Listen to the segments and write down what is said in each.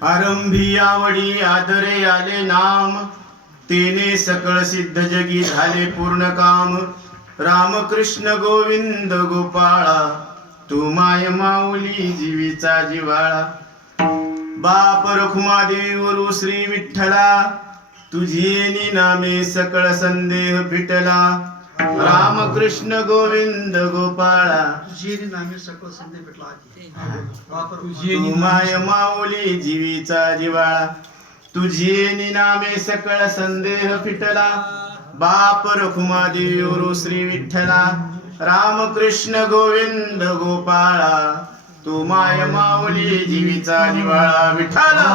आरंभी आवडी आदरे आले नाम, तेने सकळ सिद्ध जगी झाले पूर्ण काम. रामकृष्ण गोविंद गोपाळा, तू माय माऊली जीवीचा जिवाळा. बाप रखुमादेवी वरु श्री विठ्ठला, तुझी नामे सकळ संदेह फिटला. रामकृष्ण गोविंद गोपाळा, तुझी नामे सकळ संदेह फिटला. तू माय माऊली जीवीचा जिवाळा. तुझी नामे सकळ संदेह फिटला. बाप रखुमादेवी वरु श्री विठ्ठला. रामकृष्ण गोविंद गोपाळा, तू माय माऊली जीवीचा जिवाळा. विठ्ठला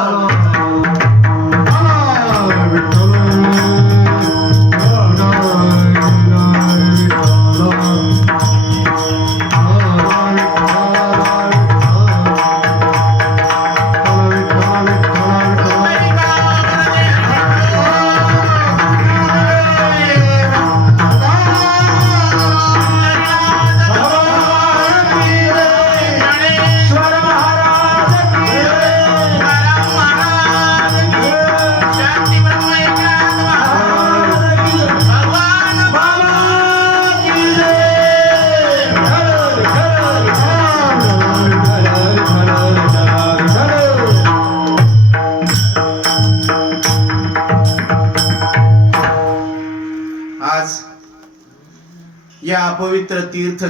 या पवित्र तीर्थ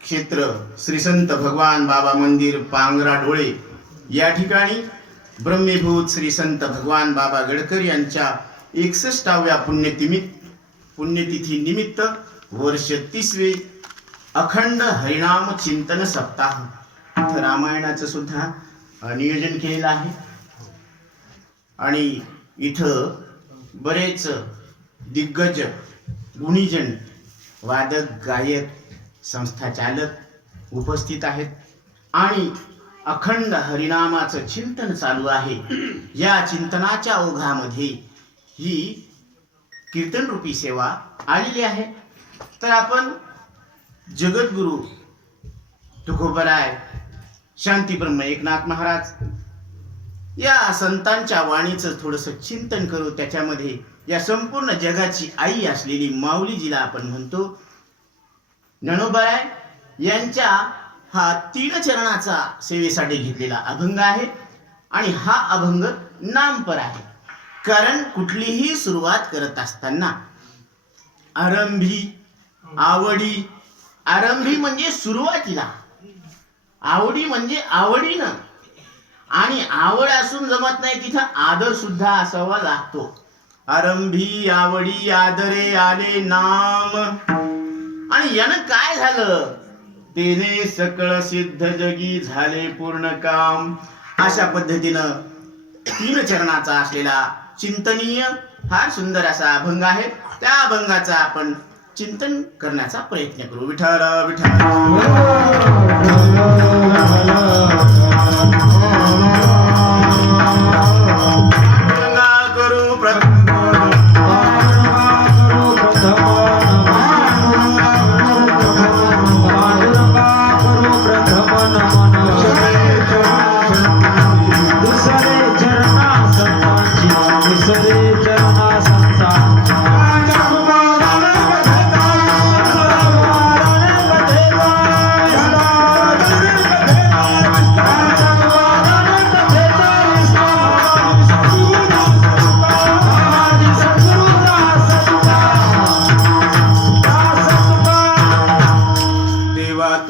क्षेत्र श्री संत भगवान बाबा मंदिर पांगरा डोळे या ठिकाणी ब्रह्मीभूत श्री संत भगवान बाबा गडकर यांच्या 61व्या पुण्यतिथी निमित्त वर्ष 30वे अखंड हरिनाम चिंतन सप्ताह इथं रामायणाचं सुद्धा नियोजन केलेलं आहे. आणि इथं बरेच दिग्गज गुणीजन वादक गायक संस्था चालक उपस्थित आहेत आणि अखंड हरिनामाचं चिंतन चालू आहे. या चिंतनाच्या ओघामध्ये ही कीर्तन रूपी सेवा आलेली आहे. तर आपण जगद्गुरु तुकोबराय शांतीब्रह्म एकनाथ महाराज या संतांच्या वाणीचं थोडंसं चिंतन करू. त्याच्यामध्ये या संपूर्ण जगाची आई असलेली माऊली जिला आपण म्हणतो ज्ञानोबराय यांच्या हा 3 चरणाचा सेवेसाठी घेतलेला अभंग आहे. आणि हा अभंग नामपर आहे. कारण कुठलीही सुरुवात करत असताना आरंभी आवडी, आरंभी म्हणजे सुरुवातीला, आवडी म्हणजे आवडीनं, आणि आवड असून जमत नाही, तिथं आदर सुद्धा असावा लागतो. आरंभी आवडी आदरे आले नाम. आणि यानं काय झालं, तेने सकळ सिद्ध जगी झाले पूर्ण काम. अशा पद्धतीनं 3 चरणाचा असलेला चिंतनीय फार सुंदर असा अभंग आहे. त्या अभंगाचा आपण चिंतन करण्याचा प्रयत्न करू. विठ्ठल विठ्ठल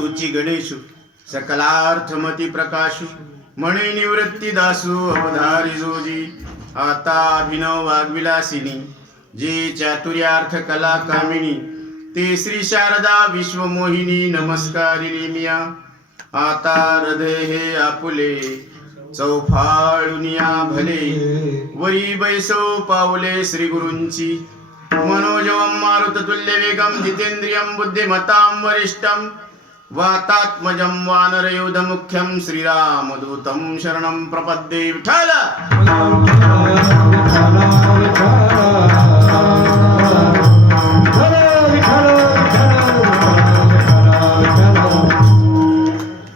तुची गणेशु सकलार्थमती प्रकाशु मणे निवृत्ती दासु अवधारी जोजी आता अभिनव वाग्विलासिनी जे चातुर्यार्थ कला कामिनी ते श्री शारदा विश्वमोहिनी नमस्कारिणी मिया आता हृदय हे आपुले चौफाळुनिया भले वरी बैसव पावले श्री गुरूंची मनोजवं मारुततुल्य वेगं जितेंद्रियं बुद्धिमतां वरिष्ठं वातात्मजं वानरयूध मुख्यं श्रीरामदूतं शरणं प्रपद्ये विठ्ठल.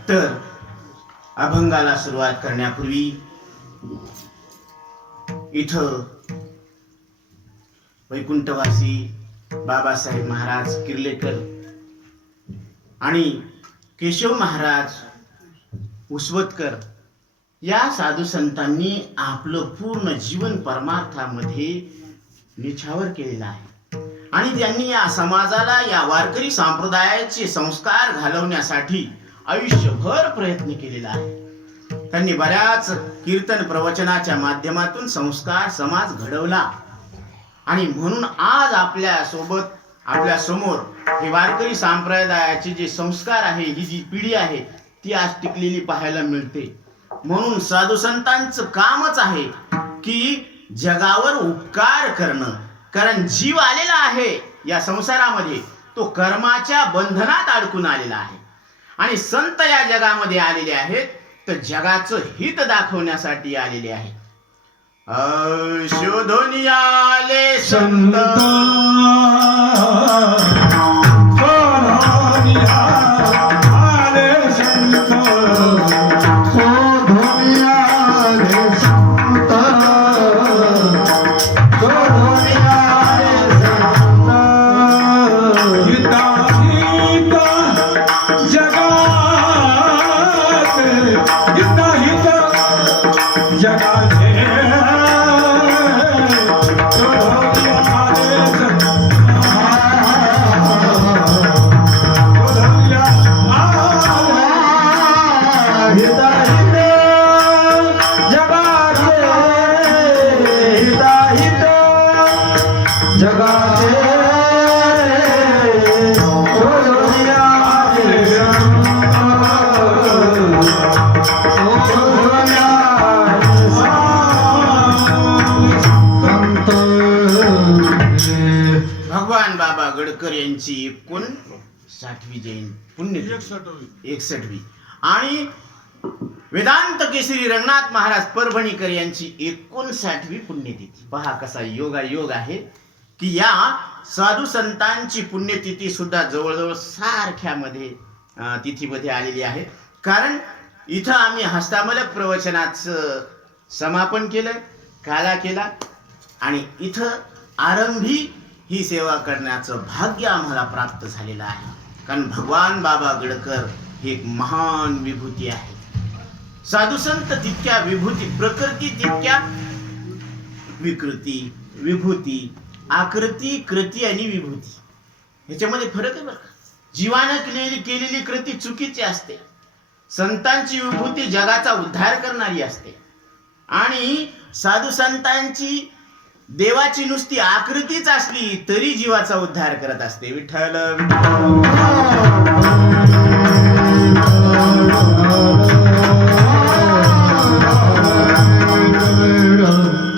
तर अभंगाला सुरुवात करण्यापूर्वी इथं वैकुंठवासी बाबासाहेब महाराज किर्लेकर आणि केशव महाराज उसवतकर या साधू संतांनी आपलं पूर्ण जीवन परमार्थामध्ये निछावर केलेलं आहे आणि त्यांनी या समाजाला या वारकरी संप्रदायाचे संस्कार घालवण्यासाठी आयुष्यभर प्रयत्न केलेला आहे. त्यांनी बऱ्याच कीर्तन प्रवचनाच्या माध्यमातून संस्कार समाज घडवला आणि म्हणून आज आपल्या सोबत आपल्या समोर हे वारकरी संप्रदायाचे जे संस्कार आहे ही जी पिढी आहे ती आज टिकलेली पाहायला मिळते. म्हणून साधू संतांचं कामच आहे की जगावर उपकार करणं, कारण जीव आलेला आहे या संसारामध्ये तो कर्माच्या बंधनात अडकून आलेला आहे आणि संत या जगामध्ये आलेले आहेत तर जगाचं हित दाखवण्यासाठी आलेले आहेत. शोधून आले संत भगवान बाबा गडकर यांची 59वी जयंती पुण्यतिथी 61वी आणि वेदांत केसरी रंगनाथ महाराज परभणीकर यांची 59वी पुण्यतिथी. पहा कसा योगायोग आहे की या साधू संतांची पुण्यतिथी सुद्धा जवळजवळ सारख्यामध्ये तिथीमध्ये आलेली आहे. कारण इथं आम्ही हस्तामलक प्रवचनाचं समापन केलं, काला केला आणि इथं आरंभी ही सेवा करण्याचं भाग्य आम्हाला प्राप्त झालेलं आहे. कारण भगवान बाबा गडकर ही एक महान विभूती आहे. साधू संत तितक्या विभूती, प्रकृती तितक्या विकृती, विभूती, आकृती, कृती आणि विभूती ह्याच्यामध्ये फरक आहे बरं का. जीवानं केलेली कृती चुकीची असते. संतांची विभूती जगाचा उद्धार करणारी असते आणि साधू संतांची देवाची नुसती आकृतीच असली तरी जीवाचा उद्धार करत असते. विठ्ठल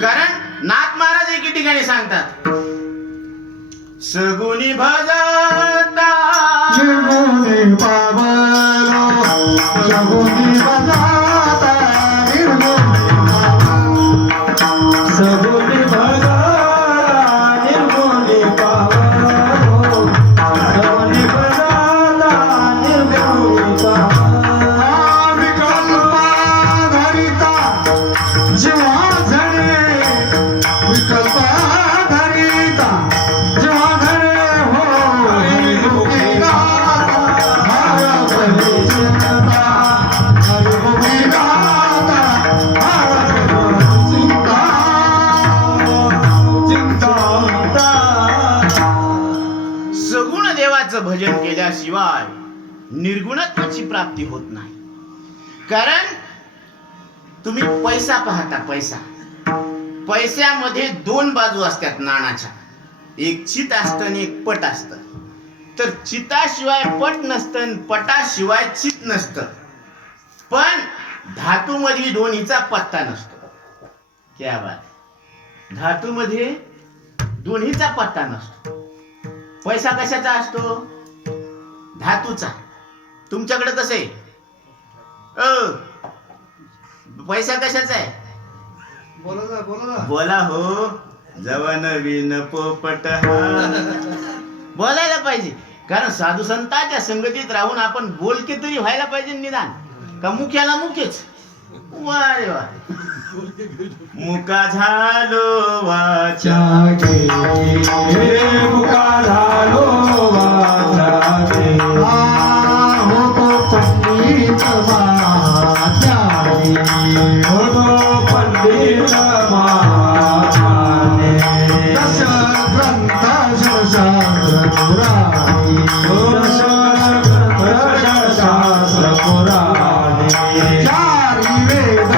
कारण नाथ महाराज एके ठिकाणी सांगतात सगुणी भजता निर्गुणी पावलो सगुणी भजता सगुणी भजता निर्गुणी पावलो सगुणी भजता निर्गुणी पावलो विकल्पा धरिता जीवा झरे विकल्पा धरिता जीवा झरे हो सगुण देवाचं भजन केल्याशिवाय निर्गुणत्वाची प्राप्ती होत नाही. कारण तुम्ही पैसा पाहता, पैशामध्ये दोन बाजू असतात नाण्याच्या. एक चित असतं आणि एक पट असतं. तर चिताशिवाय पट नसतं आणि पटाशिवाय चित नसतं. पण धातूमध्ये दोन्हीचा पत्ता नसतो. क्या बात. धातूमध्ये दोन्हीचा पत्ता नसतो. पैसा कशाचा असतो? धातूचा. तुमच्याकडे कसं आहे? पैसा कशाचा आहे? बोला हो. जवन विन पोपट बोलायला पाहिजे. कारण साधू संतांच्या संगतीत राहून आपण बोलके तरी व्हायला पाहिजे. निदान का मुख्याला मुखेच. वा रे वा. मुका झालो वाचा मुका झालो वाचा होतो पंडित महात्माने दश ग्रंथ शास्त्र पुराणे चारी वेद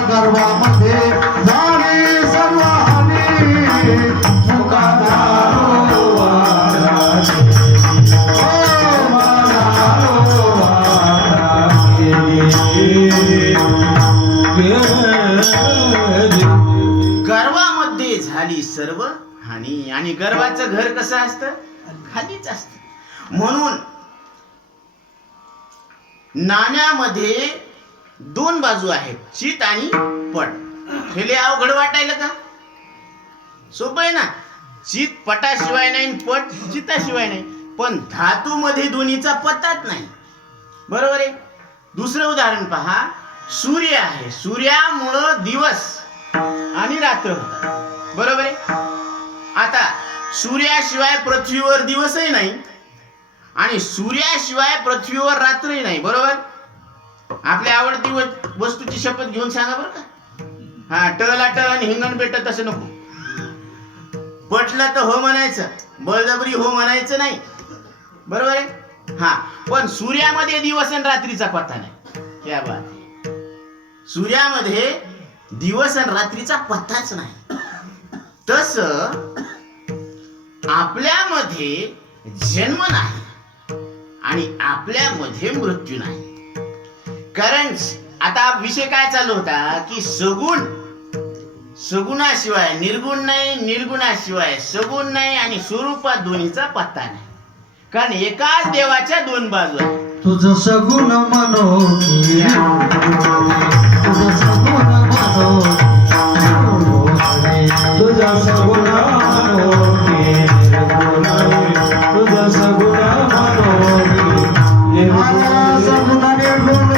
गर्भामध्ये झाली सर्वानी मुका झालो गर्वामध्ये झाली सर्व हानी. आणि गर्वाचं घर कसं असतं? खालीच असतं. म्हणून नाण्यामध्ये दोन बाजू आहेत, चित आणि पट. हे लय अवघड वाटायला का? सोपं आहे ना. चित पटाशिवाय नाही, पट चिताशिवाय नाही. पण धातूमध्ये दोन्हीचा पत्ताच नाही. बरोबर आहे. दुसरं उदाहरण पहा. सूर्य आहे. सूर्यामुळं दिवस आणि रात्र होतात. बरोबर आहे. आता सूर्याशिवाय पृथ्वीवर दिवसही नाही आणि सूर्याशिवाय पृथ्वीवर रात्रही नाही. बरोबर. आपल्या आवडती वस्तूची शपथ घेऊन सांगा बरं का. हा, टला टन हिंगण भेटत असं नको. पटलं तर हो म्हणायचं, बळजबरी हो म्हणायचं नाही. बरोबर आहे. हा, पण सूर्यामध्ये दिवस आणि रात्रीचा पत्ता नाही. क्या बात आहे. सूर्यामध्ये दिवस आणि रात्रीचा पत्ताच नाही. तस आपल्यामध्ये जन्म नाही आणि आपल्यामध्ये मृत्यू नाही. कारण आता विषय काय चालू होता की सगुणाशिवाय निर्गुण नाही, निर्गुणाशिवाय सगुण नाही आणि स्वरूपात दोन्हीचा पत्ता नाही. कारण एकाच देवाच्या दोन बाजू आहेत. तुझं सगुण मनोकी तुझं सगुण मनोकी तुझं सगुण मनोकी तुझं सगुण मनोकी सगुण निर्गुण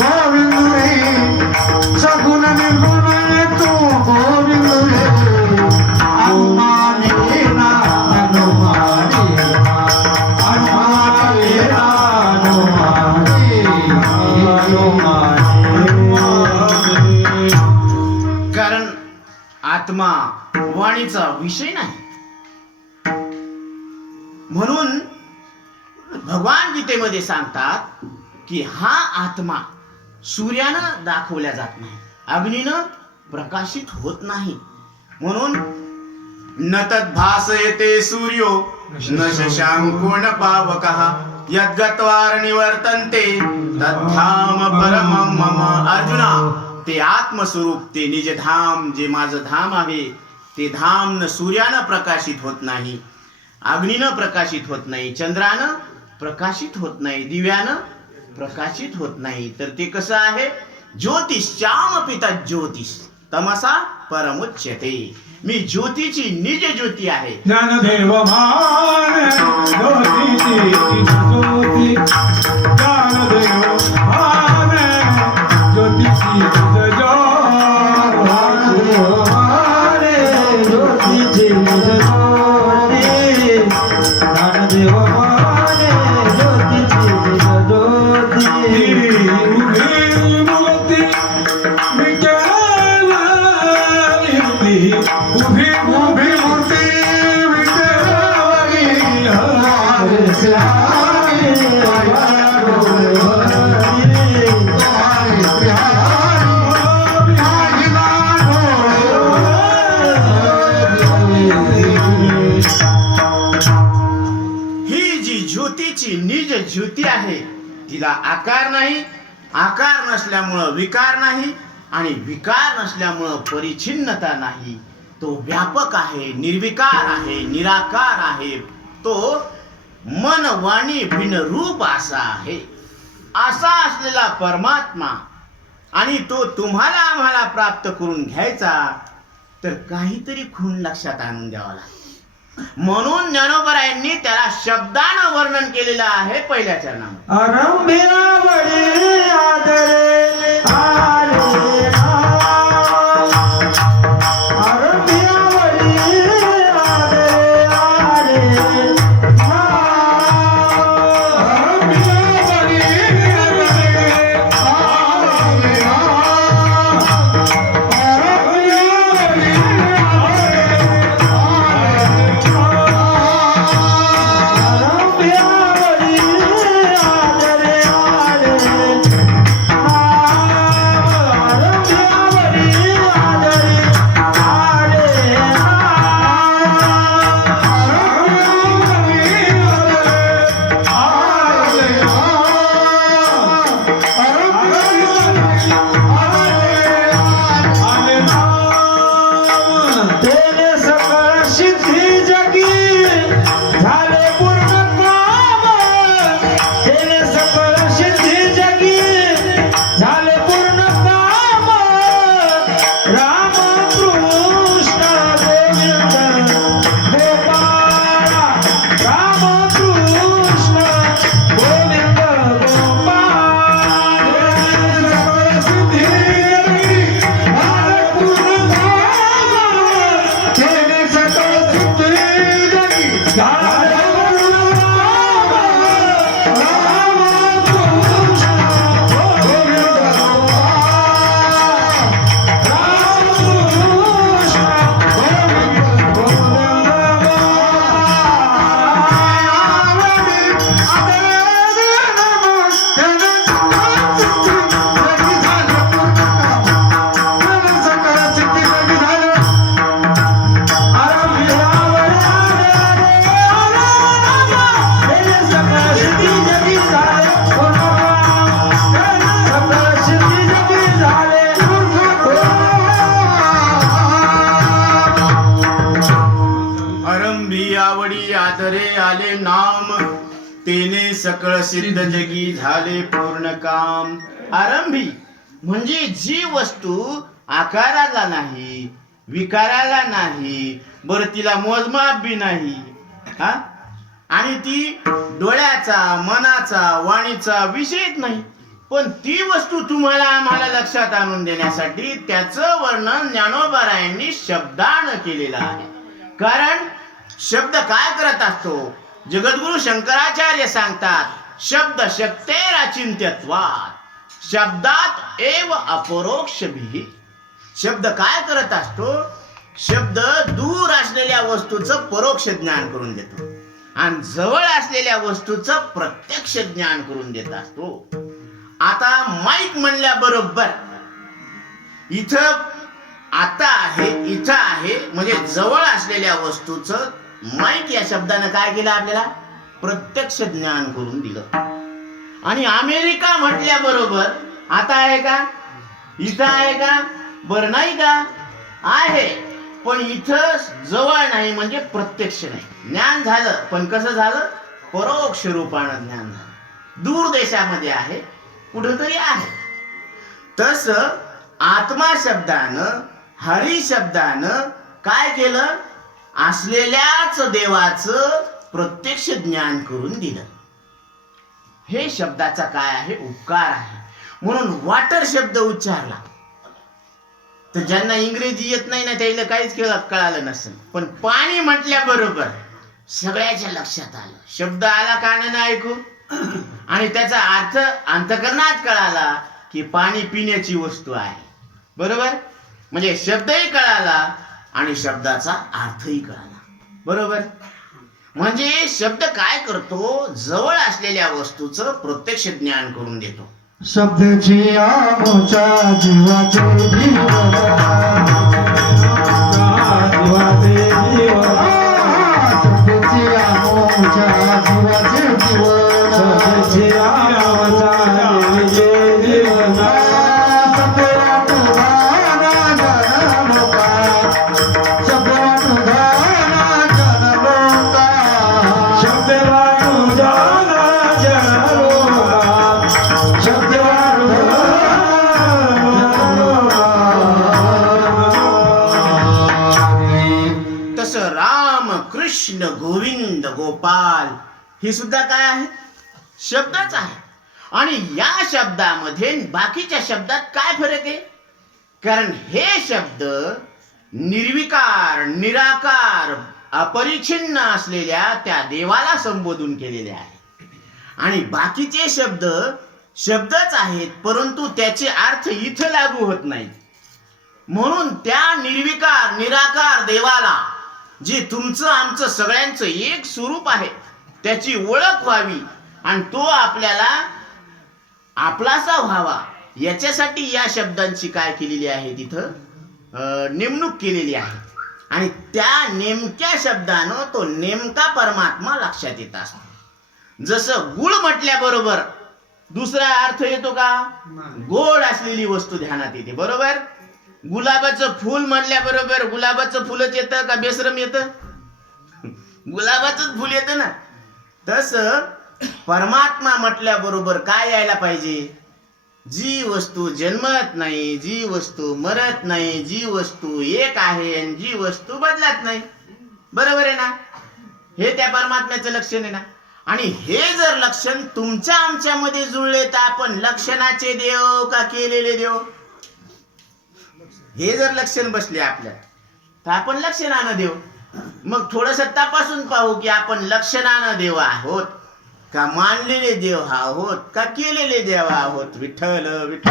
गोविंद रे सगुण निर्गुण तू गोविंद रे अनुमाने ना अनुमाने कारण आत्मा वाणीचा विषय नाही. म्हणून भगवान गीतेमध्ये सांगतात की हा आत्मा सूर्यानं दाखवल्या जात नाही, अग्नीनं प्रकाशित होत नाही. म्हणून न तद्भासयते सूर्यो न शशांको न पावकः यद्गत्वार निवर्तन्ते तद्धाम परमं मम. अर्जुना, ते आत्मस्वरूप, ते निजधाम, जे माझं धाम आहे, ते धाम न सूर्यानं प्रकाशित होत नाही, अग्नीनं प्रकाशित होत नाही, चंद्रानं प्रकाशित होत नाही, दिव्यानं प्रकाशित होत नाही. तर ते कसं आहे? ज्योतिश्चाम पिता ज्योतिष तमसा परमुच्यते. मी ज्योतीची निज ज्योती आहे. ज्ञानदेव मान ज्योतीची ज्योती ज्ञानदेव मान ज्योतीची ज्योती ज्योतीची ज्योती ज्ञानदेव मान ज्योतीची ज्योती मूर्ती विचारली तिला आकार नाही, आकार नसल्यामुळं विकार नाही, आणि विकार नसल्यामुळं परिच्छिन्नता नाही. तो व्यापक आहे, निर्विकार आहे, निराकार आहे. तो मन वाणी भिन्नरूप असा आहे. असा असलेला परमात्मा, आणि तो तुम्हाला आम्हाला प्राप्त करून घ्यायचा, तर काहीतरी खूण लक्षात आणून द्यावा लागेल. म्हणून ज्ञानोबरायांनी त्याला शब्दानं वर्णन केलेलं आहे पहिल्या चरणामध्ये. आरंभिया वडी आदरे आरे राम. आरंभिया वडी आदरे आरे राम. आरंभिया वडी आदरे आरे राम. आरंभिया वडी आदरे आले नाम, तेने सकळ सिद्ध जगी झाले पूर्ण काम. आरंभी म्हणजे जी वस्तू आकाराला नाही, विकाराला नाही, बरं तिला मोजमाप बी नाही, हा, आणि ती डोळ्याचा, मनाचा, वाणीचा विषयच नाही, पण ती वस्तू तुम्हाला आम्हाला लक्षात आणून देण्यासाठी त्याचं वर्णन ज्ञानोबरायांनी शब्दानं केलेलं आहे. कारण शब्द काय करत असतो? जगद्गुरु शंकराचार्य सांगतात, शब्द शक्तेराचिंत्यत्वात्, शब्दात एव अपरोक्ष भी. शब्द काय करत असतो? शब्द दूर असलेल्या वस्तूचं परोक्ष ज्ञान करून देतो आणि जवळ असलेल्या वस्तूचं प्रत्यक्ष ज्ञान करून देत असतो. आता माईक म्हणल्याबरोबर इथं आता आहे, इथं आहे, म्हणजे जवळ असलेल्या वस्तूचं माईक या शब्दानं काय केलं? आपल्याला प्रत्यक्ष ज्ञान करून दिलं. आणि अमेरिका म्हटल्याबरोबर आता आहे का? इथं आहे का? बरं नाही का? आहे, पण इथं जवळ नाही, म्हणजे प्रत्यक्ष नाही. ज्ञान झालं, पण कसं झालं? परोक्ष रूपानं ज्ञान झालं. दूर देशामध्ये आहे, कुठंतरी आहे. तसं आत्मा शब्दानं, हरी शब्दानं काय केलं? असलेल्याच देवाचं प्रत्यक्ष ज्ञान करून दिलं. हे शब्दाचा काय आहे? उपकार आहे. म्हणून वॉटर शब्द उच्चारला तर ज्यांना इंग्रजी येत नाही ना त्याला काहीच कळालं नसेल, पण पाणी म्हटल्याबरोबर सगळ्याच्या लक्षात आलं. शब्द आला कानानं ऐकू आणि त्याचा अर्थ अंतःकरणात कळाला की पाणी पिण्याची वस्तू आहे. बरोबर? म्हणजे शब्दही कळाला आणि शब्दाचा अर्थही कळाला. बरोबर? म्हणजे शब्द काय करतो? जवळ असलेल्या वस्तूचं प्रत्यक्ष ज्ञान करून देतो. शब्दची आमोच्या जीवाचे जीवा, जीवाचे जीवा, शब्दची आमोच्या जीवाचे जीवन, शब्दची आमोच्या राम कृष्ण गोविंद गोपाल हे सुद्धा काय आहे? शब्दच आहे. आणि या शब्दामध्ये बाकीच्या शब्दात काय फरक आहे? कारण हे शब्द निर्विकार निराकार अपरिच्छिन्न असलेल्या त्या देवाला संबोधून केलेले आहे. आणि बाकीचे शब्द शब्दच आहेत, परंतु त्याचे अर्थ इथं लागू होत नाहीत. म्हणून त्या निर्विकार निराकार देवाला, जे तुमचं आमचं सगळ्यांचं एक स्वरूप आहे, त्याची ओळख व्हावी आणि तो आपल्याला आपलासा व्हावा, याच्यासाठी या शब्दांची काय केलेली आहे? तिथं नेमणूक केलेली आहे. आणि त्या नेमक्या शब्दानं तो नेमका परमात्मा लक्षात येत असतो. जसं गुळ म्हटल्याबरोबर दुसरा अर्थ येतो का? गोड असलेली वस्तू ध्यानात येते, बरोबर. गुलाबाचं फूल म्हटल्याबरोबर गुलाबाचं फुलच येतं का बेसरम येतं? गुलाबाचंच फुल येतं ना. तसं परमात्मा म्हटल्याबरोबर काय यायला पाहिजे? जी वस्तू जन्मत नाही, जी वस्तू मरत नाही, जी वस्तू एक आहे आणि जी वस्तू बदलत नाही, बरोबर आहे ना. हे त्या परमात्म्याचं लक्षण आहे ना. आणि हे जर लक्षण तुमच्या आमच्यामध्ये जुळले तर आपण लक्षणाचे देव का केलेले देव? हे जर लक्षण बसले आपल्यात तर आपण लक्षणानं देव. मग थोडस तपासून पाहू की आपण लक्षणानं देव आहोत का मानलेले देव आहोत का केलेले देव आहोत. विठ्ठल विठ्ठल.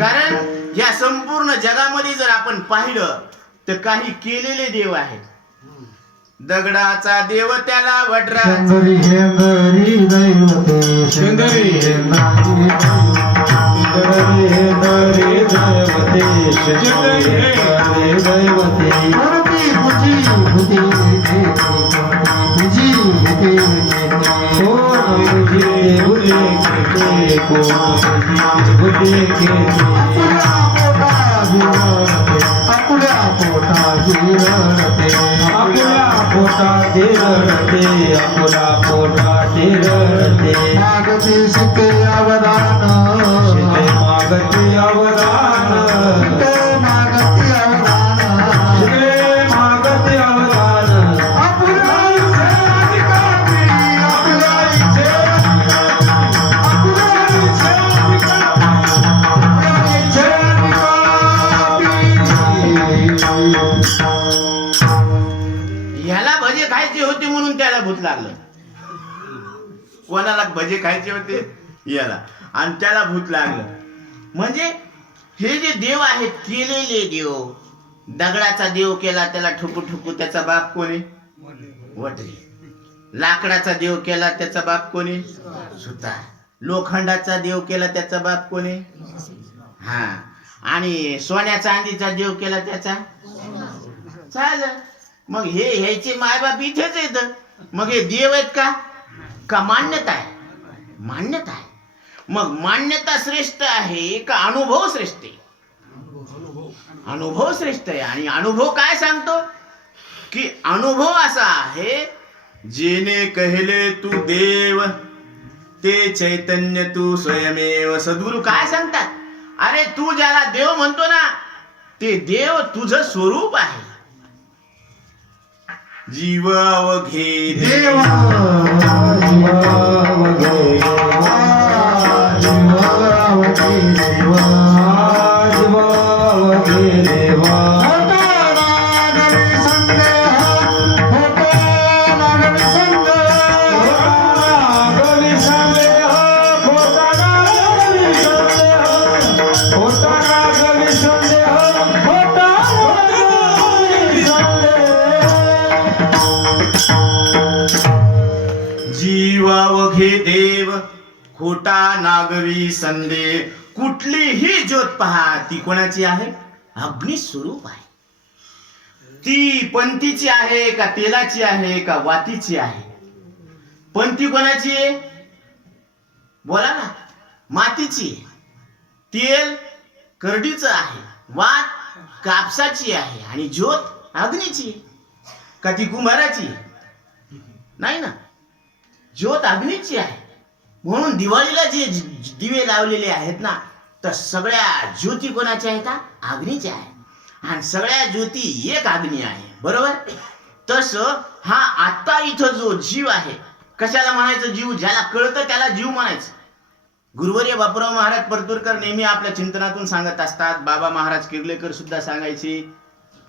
कारण या संपूर्ण जगामध्ये जर आपण पाहिलं तर काही केलेले देव आहेत. दगडाचा देव त्याला वडरा, शेंदरी हेंदरी दैवते, शेंदरी हेंदरी दैवते, शेंदरी हेंदरी दैवते, मूर्ती पूजी भूती पूजी भूती कोण पूजी भूती कोण पूजी भूती आपल्या पोटा गिरते, आपल्या पोटा गिरते, आपल्या पोटा गिरते. मागती शिके अवदान, शिके मागती अवदान, शिके मागती अवदान, शिके मागती अवदान. आपल्या इच्छे अधिकारी, आपल्या इच्छे, आपल्या इच्छे ह्याला भजे खायचे होते म्हणून त्याला भूत लागलं. कोणाला भजे खायचे होते? याला. आणि त्याला भूत लागलं. म्हणजे हे जे देव आहेत केलेले देव, दगडाचा देव केला त्याला ठुकू ठुकू, त्याचा बाप कोणी? वडे. लाकडाचा देव केला त्याचा बाप कोणी? सुतार. लोखंडाचा देव केला त्याचा बाप कोणी? हा. आणि सोन्या चांदीचा देव केला त्याचा चालेल. मग हे ह्याचे मायबाप इथेच येत. मग हे देव आहेत का? का मान्यता आहे? मान्यता आहे. मग मान्यता श्रेष्ठ आहे का अनुभव श्रेष्ठ आहे? अनुभव श्रेष्ठ आहे. आणि अनुभव काय सांगतो की अनुभव असा आहे, जेने कहले तू देव ते चैतन्य तू स्वयमेव. सद्गुरु काय सांगतात? अरे तू ज्याला देव म्हणतो ना, ते देव तुझं स्वरूप आहे. जीव अवघे देवा, जीव अवघे देवा, जीव अवघे देवा, जीव अवघे देवा. जीवावघे देव खोटा नागवी संदेह. कुठलीही ज्योत पहा ती कोणाची आहे? अग्नि स्वरूप आहे. ती पंथीची आहे का तेलाची आहे का वातीची आहे? पंथी कोणाची आहे? बोला ना. मातीची. तेल करडीचं आहे, वात कापसाची आहे आणि ज्योत अग्नीची. का ती कुंभाराची? नाही ना. ज्योत अग्नीची आहे. म्हणून दिवाळीला जे दिवे लावलेले आहेत ना, तर सगळ्या ज्योती कोणाच्या आहेत? अग्नीच्या आहेत. आणि सगळ्या ज्योती एक अग्नी आहे, बरोबर. तसं हा आता इथं जो जीव आहे, कशाला म्हणायचं जीव? ज्याला कळतं त्याला जीव म्हणायचं. गुरुवर्य बापूराव महाराज परतूरकर नेहमी आपल्या चिंतनातून सांगत असतात. बाबा महाराज किर्लेकर सुद्धा सांगायचे.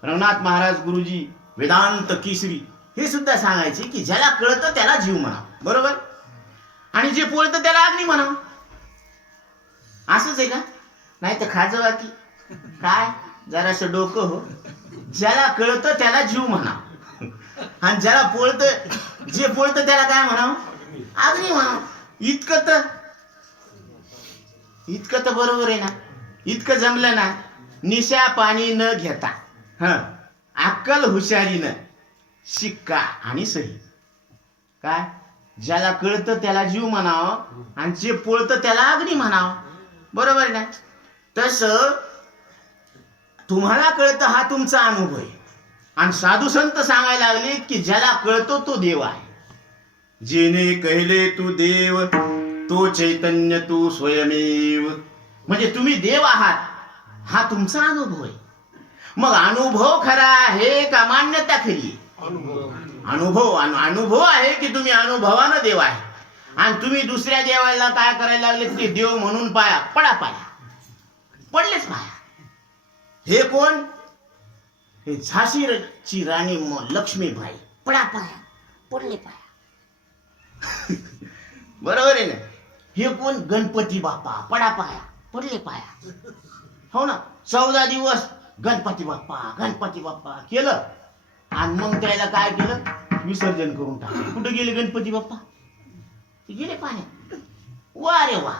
रघुनाथ महाराज गुरुजी वेदांत केसरी हे सुद्धा सांगायचे की ज्याला कळतं त्याला जीव म्हणा, बरोबर. आणि जे पोळतं त्याला अग्नी म्हणा. असंच आहे का? नाही तर खाजवा की काय जरासं डोकं हो. ज्याला कळतं त्याला जीव म्हणा, आणि ज्याला पोळतं, जे पोळतं त्याला काय म्हणावं? अग्नी म्हणावं. इतकं तर बरोबर आहे ना. इतकं जमलं ना. निशा पाणी न घेता अक्कल हुशारीनं शिक्का आणि सही. काय? ज्याला कळतं त्याला जीव म्हणावं, आणि जे पोळतं त्याला अग्नी म्हणावं, बरोबर आहे ना. तसं तुम्हाला कळतं हा तुमचा अनुभव आहे. आणि साधू संत सांगायला लागले की ज्याला कळतो तो देव आहे. जेने कहले तू देव तो चैतन्य तू स्वयमेव. म्हणजे तुम्ही देव आहात हा तुमचा अनुभव आहे. मग अनुभव खरा आहे का मान्यता खरी? अनुभव आहे की तुम्ही अनुभवानं देव आहे. आणि तुम्ही दुसऱ्या देवाला काय करायला लागले की देव म्हणून पाया पडलेच पाया. हे कोण? हे झाशीची राणी लक्ष्मीबाई पडले पाया. बरोबर आहे ना. हे कोण? गणपती बाप्पा पडले पाया. हो ना. 14 दिवस गणपती बाप्पा केलं, आणि मग त्याला काय केलं? विसर्जन करून टाकलं. कुठे गेले गणपती बाप्पा? ते गेले पाण्यात. वा रे वा.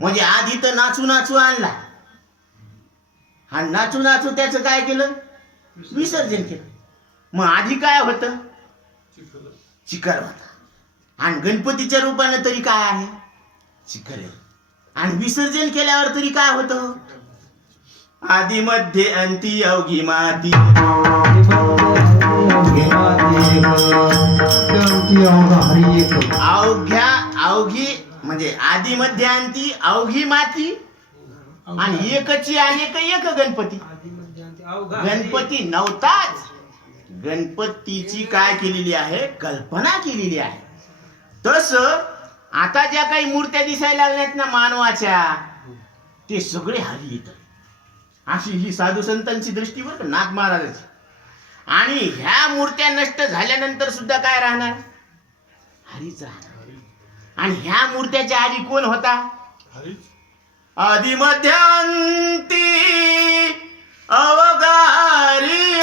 म्हणजे आधी तर नाचू आणला, आणि नाचू त्याचं काय केलं? विसर्जन केलं. मग आधी काय होतं? चिखल होता. आणि गणपतीच्या रूपाने तरी काय आहे? चिखल. आणि विसर्जन केल्यावर तरी काय होतं? आधी मध्ये अंती अवघी माती. अवघी म्हणजे आधी मध्ये अंती अवघी माती, आणि एकची अनेक एक गणपती. गणपती नव्हताच. गणपतीची काय केलेली आहे? कल्पना केलेली आहे. तसं आता ज्या काही मूर्त्या दिसायला लागल्यात ना मानवाच्या, ते सगळे हरी येतात. अशी ही साधू संतांची दृष्टी बरं का, नाथ महाराजाची. आणि ह्या मूर्त्या नष्ट झाल्यानंतर सुद्धा काय राहणार? हरीच राहणार. आणि ह्या मूर्त्याच्या आधी कोण होता? आधी मध्यांती अवघारी